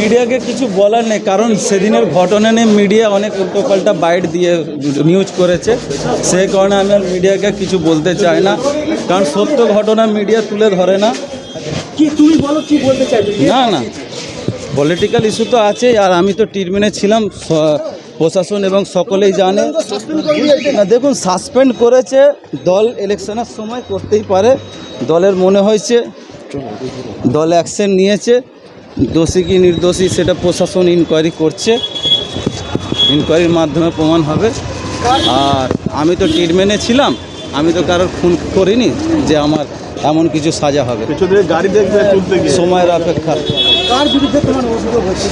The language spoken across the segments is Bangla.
মিডিয়াকে কিছু বলার নেই, কারণ সেদিনের ঘটনা নিয়ে মিডিয়া অনেক উল্টোপাল্টা বাইট দিয়ে নিউজ করেছে। সেই কারণে আমি আর মিডিয়াকে কিছু বলতে চাই না, কারণ সত্য ঘটনা মিডিয়া তুলে ধরে না। কি তুমি বলো, কি বলতে চাইছো? না না, পলিটিক্যাল ইস্যু তো আছেই, আর আমি তো ট্রিটমেন্টে ছিলাম, প্রশাসন এবং সকলেই জানে। না দেখুন, সাসপেন্ড করেছে দল, ইলেকশনের সময় করতেই পারে, দলের মনে হয়েছে, দল অ্যাকশন নিয়েছে। দোষী কি নির্দোষী সেটা প্রশাসন ইনকোয়ারি করছে, ইনকোয়ারির মাধ্যমে প্রমাণ হবে। আর আমি তো ট্রিটমেন্টে ছিলাম, আমি তো কারোর খুন করিনি যে আমার এমন কিছু সাজা হবে। গাড়ি দেখবে সময়ের অপেক্ষা। কার বিরুদ্ধে তোমার অভিযোগ হচ্ছে?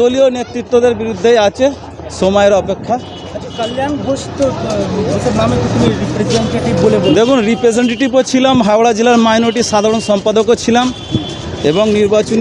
দলীয় নেতৃত্বদের বিরুদ্ধেই আছে, সময়ের অপেক্ষা। কল্যাণ ঘোষ তো ঘোষের নামে তো তুমি রিপ্রেজেন্টেটিভ বলে বলছো। দেখুন, রিপ্রেজেন্টেটিভও ছিলাম, হাওড়া জেলার মাইনরিটি সাধারণ সম্পাদকও ছিলাম, এবং নির্বাচনী